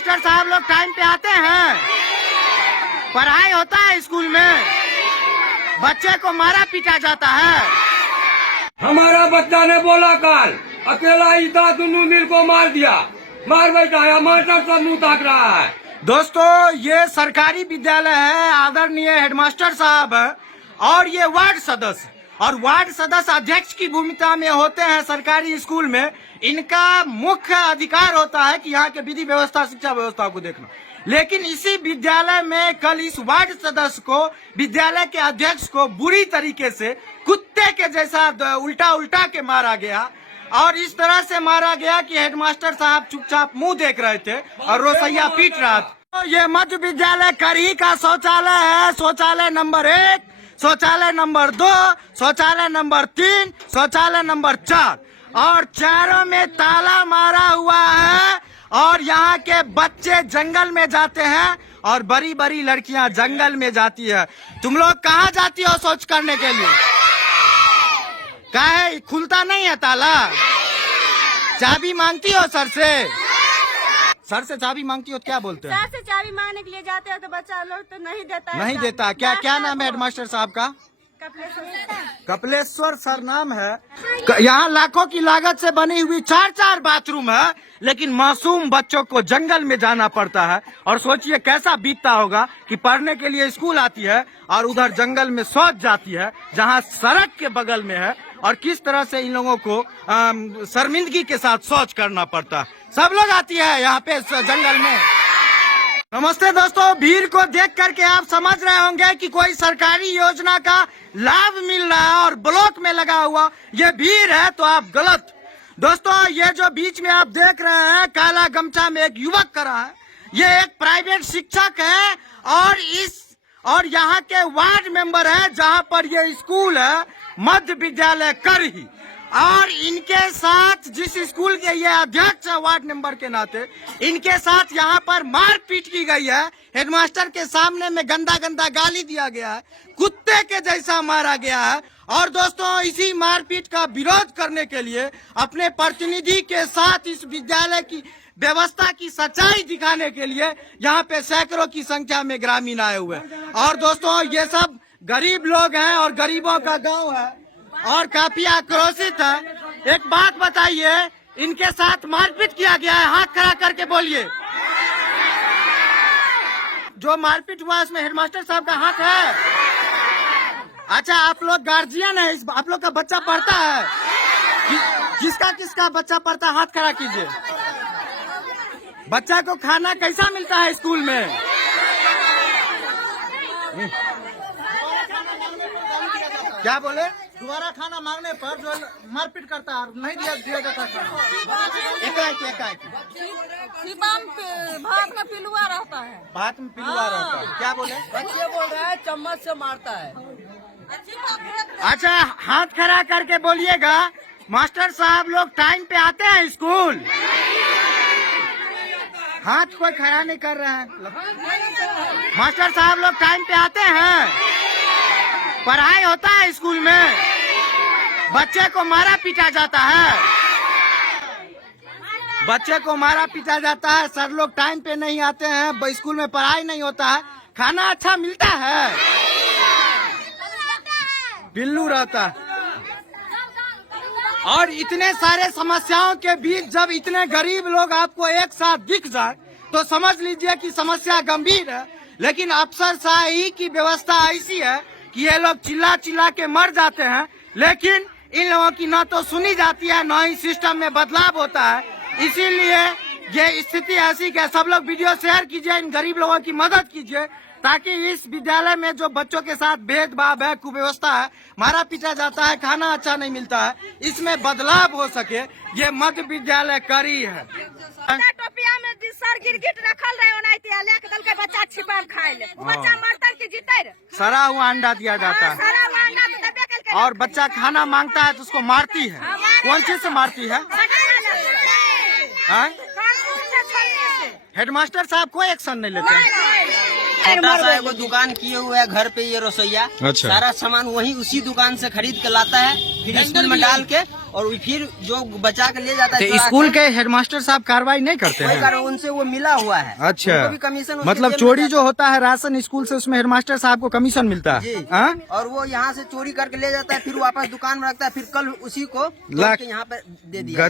Master साहब लोग time पे आते हैं? पढ़ाई होता है स्कूल में? बच्चे को मारा पीटा जाता है? हमारा बच्चा ने बोला कल अकेला ही था, दुनू नील को मार दिया, मार बैठाया, मास्टर सब मुंह ताक रहा है। दोस्तों ये सरकारी विद्यालय है, आदरणीय हेडमास्टर साहब है और ये वार्ड सदस्य, और वार्ड सदस्य अध्यक्ष की भूमिका में होते हैं सरकारी स्कूल में। इनका मुख्य अधिकार होता है कि यहाँ के विधि व्यवस्था शिक्षा व्यवस्था को देखना। लेकिन इसी विद्यालय में कल इस वार्ड सदस्य को, विद्यालय के अध्यक्ष को बुरी तरीके से कुत्ते के जैसा उल्टा उल्टा के मारा गया, और इस तरह से मारा गया कि हेडमास्टर साहब चुपचाप मुंह देख रहे थे और रोसैया पीट रहा था। तो ये मध्य विद्यालय करही का शौचालय है। शौचालय नंबर 1, शौचालय नंबर 2, शौचालय नंबर 3, शौचालय नंबर 4, और चारों में ताला मारा हुआ है। और यहाँ के बच्चे जंगल में जाते हैं और बड़ी बड़ी लड़कियां जंगल में जाती है। तुम लोग कहाँ जाती हो शौच करने के लिए? काहे खुलता नहीं है ताला? चाबी मांगती हो सर से? सर से चाबी मांगती हो तो क्या बोलते हैं? सर से चाबी मांगने के लिए जाते हैं तो बच्चा लोग तो नहीं देता है। नहीं देता? क्या नाम है हेडमास्टर साहब का? कपिलेश्वर सर नाम है। यहाँ लाखों की लागत से बनी हुई 4-4 बाथरूम है, लेकिन मासूम बच्चों को जंगल में जाना पड़ता है। और सोचिए कैसा बीतता होगा कि पढ़ने के लिए स्कूल आती है और उधर जंगल में शौच जाती है जहाँ सड़क के बगल में है, और किस तरह से इन लोगों को शर्मिंदगी के साथ शौच करना पड़ता है। सब लोग आती है यहाँ पे जंगल में। नमस्ते दोस्तों, भीड़ को देख करके आप समझ रहे होंगे कि कोई सरकारी योजना का लाभ मिल रहा है और ब्लॉक में लगा हुआ ये भीड़ है, तो आप गलत। दोस्तों ये जो बीच में आप देख रहे हैं काला गमछा में एक युवक खड़ा है, ये एक प्राइवेट शिक्षक है और यहाँ के वार्ड मेंबर है जहाँ पर ये स्कूल है मध्य विद्यालय करही। और इनके साथ जिस स्कूल के ये अध्यक्ष है वार्ड नंबर के नाते, इनके साथ यहाँ पर मारपीट की गई है। हेडमास्टर के सामने में गंदा गंदा गाली दिया गया है, कुत्ते के जैसा मारा गया है। और दोस्तों इसी मारपीट का विरोध करने के लिए अपने प्रतिनिधि के साथ इस विद्यालय की व्यवस्था की सच्चाई दिखाने के लिए यहाँ पे सैकड़ों की संख्या में ग्रामीण आए हुए। और दोस्तों ये सब गरीब लोग हैं और गरीबों का गांव है और काफी आक्रोशित है। एक बात बताइए, इनके साथ मारपीट किया गया है, हाथ खड़ा करके बोलिए। जो मारपीट हुआ इसमें हेडमास्टर साहब का हाथ है? अच्छा आप लोग गार्जियन है, आप लोग का बच्चा पढ़ता है? किसका बच्चा पढ़ता है? हाथ खड़ा कीजिए। बच्चा को खाना कैसा मिलता है स्कूल में? क्या बोले? दोबारा खाना मांगने पर जो मारपीट करता है, नहीं दिया जाता खाना। एकाएक भात में पिलुआ रहता है। भात में पिलुआ रहता है। क्या बोले? बच्चे बोल रहे हैं चम्मच से मारता है। अच्छा हाथ खड़ा करके बोलिएगा, मास्टर साहब लोग टाइम पे आते हैं स्कूल? हाथ कोई खड़ा नहीं कर रहा है। मास्टर साहब लोग टाइम पे आते हैं? पढ़ाई होता है स्कूल में? बच्चे को मारा पीटा जाता है? बच्चे को मारा पीटा जाता है। सर लोग टाइम पे नहीं आते हैं, स्कूल में पढ़ाई नहीं होता है, खाना अच्छा मिलता है? बिल्लू रहता है। और इतने सारे समस्याओं के बीच जब इतने गरीब लोग आपको एक साथ दिख जाए तो समझ लीजिए कि समस्या गंभीर है। लेकिन अफसरशाही की व्यवस्था ऐसी है कि ये लोग चिल्ला चिल्ला के मर जाते हैं, लेकिन इन लोगों की ना तो सुनी जाती है, ना ही सिस्टम में बदलाव होता है। इसीलिए ये स्थिति ऐसी है। सब लोग वीडियो शेयर कीजिए, इन गरीब लोगों की मदद कीजिए, ताकि इस विद्यालय में जो बच्चों के साथ भेदभाव है, कुव्यवस्था है, मारा पीटा जाता है, खाना अच्छा नहीं मिलता है, इसमें बदलाव हो सके। ये मध्य विद्यालय करही है। टोपिया में सर गिरगिट रखल रहे ओनाइते लेके दल के बच्चा छिपा खाए ले, बच्चा मरता के जीते रे। सड़ा हुआ अंडा दिया जाता है सारा अंडा तो दबे के और बच्चा खाना मांगता है तो उसको मारती है। कौन चीज से मारती है? हेडमास्टर साहब कोई एक्शन नहीं लेते हैं। छोटा सा एगो दुकान किए हुए है घर पे ये रसोईया। अच्छा। सारा सामान वही उसी दुकान से खरीद के लाता है, फिर स्कूल में डाल के और फिर जो बचा के ले जाता है तो स्कूल के हेडमास्टर साहब कार्रवाई नहीं करते वही हैं? कारण उनसे वो मिला हुआ है। अच्छा, उनको भी कमीशन उसके मतलब जेब में चोरी जाता जो होता है राशन स्कूल से, उसमें हेडमास्टर साहब को कमीशन मिलता जी। है? हाँ? और वो यहाँ से चोरी करके ले जाता है, फिर वापस दुकान में रखता है, फिर कल उसी को लाख- के यहाँ पे दे दिया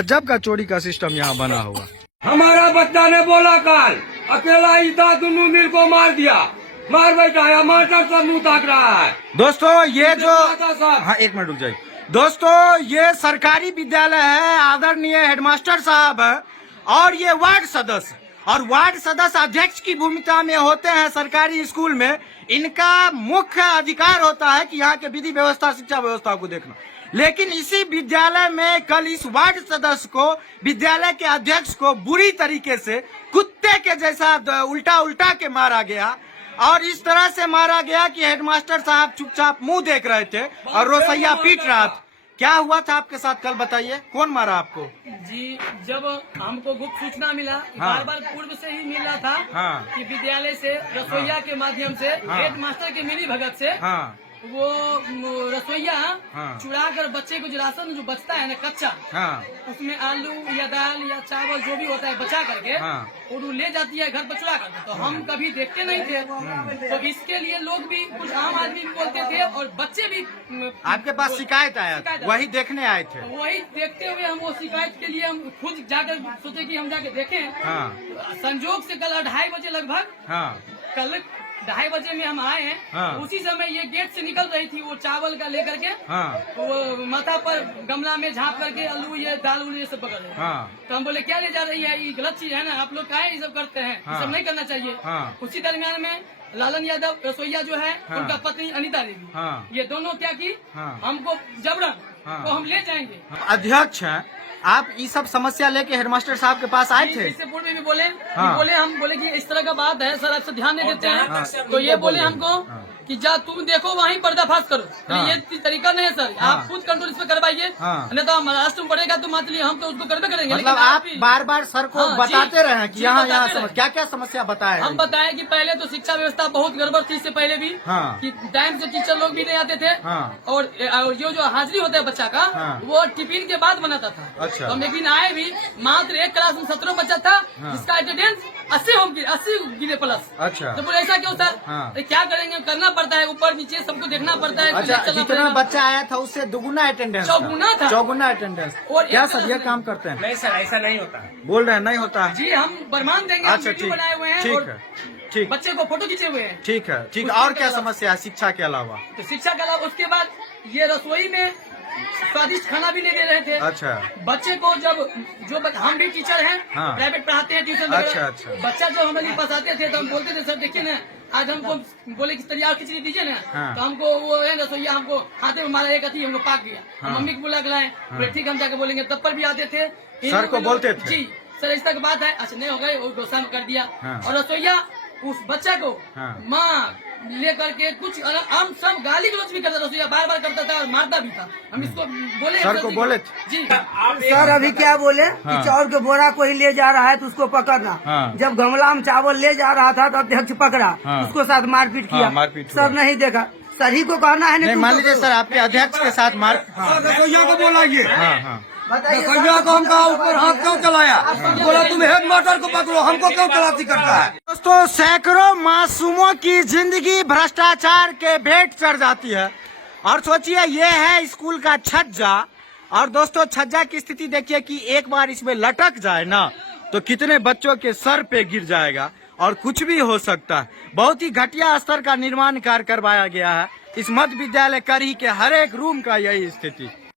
गजब का चोरी का सिस्टम यहाँ बना हुआ। हमारा बच्चा ने बोला कल अकेला ईटा दुनू नील को मार दिया, मार बैठा है, मास्टर सब मुंह ताक रहा है। दोस्तों ये जो साहब हाँ एक मिनट रुक जाइए। दोस्तों ये सरकारी विद्यालय है, आदरणीय हेडमास्टर साहब और ये वार्ड सदस्य, और वार्ड सदस्य अध्यक्ष की भूमिका में होते हैं सरकारी स्कूल में। इनका मुख्य अधिकार होता है कि यहाँ के विधि व्यवस्था, शिक्षा व्यवस्था को देखना। लेकिन इसी विद्यालय में कल इस वार्ड सदस्य को, विद्यालय के अध्यक्ष को बुरी तरीके से कुत्ते के जैसा उल्टा के मारा गया, और इस तरह से मारा गया कि हेडमास्टर साहब चुपचाप मुंह देख रहे थे और रोसैया पीट रहा था। क्या हुआ था आपके साथ कल, बताइए? कौन मारा आपको? जी, जब हमको गुप्त सूचना मिला, हाँ। बार बार पूर्व से ही मिल रहा था हाँ। कि विद्यालय से रसोईया के माध्यम से, हाँ। हेड मास्टर के मिली भगत से हाँ वो रसोईया हाँ। चुरा कर बच्चे को जो राशन जो बचता है ना कच्चा, हाँ उसमें आलू या दाल या चावल जो भी होता है बचा करके हाँ। और वो ले जाती है घर पर चुरा कर। तो हम कभी देखते नहीं थे, तो इसके लिए लोग भी, कुछ आम आदमी भी बोलते थे और बच्चे भी आपके पास शिकायत आया था, वही देखने आए थे? वही देखते हुए हम वो शिकायत के लिए हम खुद जाकर सोचे कि हम जाके देखें। हाँ। संजोग से कल 2:30 बजे लगभग, हाँ कल 2:30 बजे में हम आए हैं। हाँ। उसी समय ये गेट से निकल रही थी वो चावल का लेकर के, हाँ वो माथा पर गमला में झाँप करके आलू ये दाल उल ये सब पकड़ रहे हैं। हाँ। तो हम बोले क्या ले जा रही है, ये गलत चीज है ना, आप लोग काहे ये सब करते हैं, हाँ। ये सब नहीं करना चाहिए। हाँ। उसी दरमियान में लालन यादव रसोईया जो है, हाँ। उनका पत्नी अनिता देवी, हाँ। ये दोनों क्या की, हाँ। हमको जबरन हाँ। वो हम ले जाएंगे। अध्यक्ष हैं आप, ये सब समस्या लेके हेडमास्टर साहब के पास आए थे? इससे पूर्व में भी बोले, हाँ। हम बोले कि इस तरह का बात है सर, आपसे ध्यान नहीं देते हैं। हाँ। तो ये बोले हमको हाँ। कि जा तुम देखो वहीं पर्दाफाश करो। हाँ। ये तरीका नहीं है सर, हाँ। आप खुद कंट्रोल इस पे करवाइए, हाँ। नहीं तो महाराष्ट्र में पड़ेगा तो मान लीजिए हम तो उसको करवे करेंगे। मतलब लेकिन आप भी- बार बार सर को हाँ, बताते जी, रहे कि जी, यहाँ बताते रहे। क्या क्या समस्या बताए? हम बताएं कि पहले तो शिक्षा व्यवस्था बहुत गड़बड़ थी, इससे पहले भी हाँ। कि टाइम से टीचर लोग भी नहीं आते थे। हाँ। और जो हाजिरी होता है बच्चा का, हाँ। वो टिफिन के बाद बनाता था। अच्छा। तो हम एक दिन आए भी, मात्र एक क्लास में 17 बच्चा था, हाँ। जिसका अटेंडेंस 80 गिरे प्लस। अच्छा। तो बोले ऐसा क्यों सर? हाँ। तो क्या करेंगे, करना पड़ता है, ऊपर नीचे सबको देखना पड़ता है। अच्छा, चलना जितना पड़ेगा। बच्चा आया था उससे दुगुना अटेंडेंस, चौगुना था। चौगुना अटेंडेंस। और क्या एक सब तरह ये से- काम करते हैं? नहीं सर, ऐसा नहीं होता। बोल रहे हैं नहीं होता है? जी, हम प्रमाण देंगे, हम अच्छा वीडियो ठीक, बनाए हुए हैं ठीक और है, ठीक बच्चे को फोटो खींचे हुए हैं। ठीक है, ठीक। उसके और क्या अलावा- समस्या है शिक्षा के अलावा? तो शिक्षा के अलावा उसके बाद ये रसोई में स्वादिष्ट खाना भी नहीं दे रहे थे। अच्छा। बच्चे को जब हम भी टीचर हैं, हाँ। प्राइवेट पढ़ाते हैं, ट्यूशन अच्छा, वगैरह। अच्छा। बच्चा जब हमारे पास आते थे तो हम बोलते थे सर देखिए ना, आज हमको बोले कि तैयार खिचड़ी दीजिए ना। हाँ। तो हमको वो है रसोईया हमको हाथे में मारा, एक अथी हमको पाक गया। हाँ। मम्मी को बुला के लाए, बोले ठीक हम जाके बोलेंगे, तब पर भी आते थे। सर को बोलते थे? जी सर, इस तक बात है, अच्छा नहीं हो गए, और डोसा में कर दिया। हाँ। और रसोईया उस बच्चा को हाँ। माँ लेकर के कुछ हम सब गाली गलौज भी करता था, रसोईया बार बार करता था और मारता भी था। हम इसको बोले सर को बोले थे? जी। सर अभी क्या बोले हाँ। कि चावल के बोरा कोई ले जा रहा है तो उसको पकड़ना। हाँ। जब गमला में चावल ले जा रहा था तो अध्यक्ष पकड़ा, हाँ। उसको साथ मारपीट किया। हाँ, मारपीट हुआ। सब नहीं देखा, सर ही को कहना है नहीं, मान लीजिए सर आपके अध्यक्ष के साथ मार। हाँ रसोईया को बोला ये, हाँ हाँ। रसोईया को हम कहा ऊपर हाथ क्यों चलाया, बोला तुम हेड मास्टर को पकड़ो, हमको क्यों तलाशी करता है। दोस्तों सैकड़ों मासूमों की जिंदगी भ्रष्टाचार के भेंट चढ़ जाती है, और सोचिए ये है स्कूल का छज्जा। और दोस्तों छज्जा की स्थिति देखिए कि एक बार इसमें लटक जाए ना तो कितने बच्चों के सर पे गिर जाएगा और कुछ भी हो सकता है। बहुत ही घटिया स्तर का निर्माण कार्य करवाया गया है इस मध्य विद्यालय करही के हर एक रूम का यही स्थिति।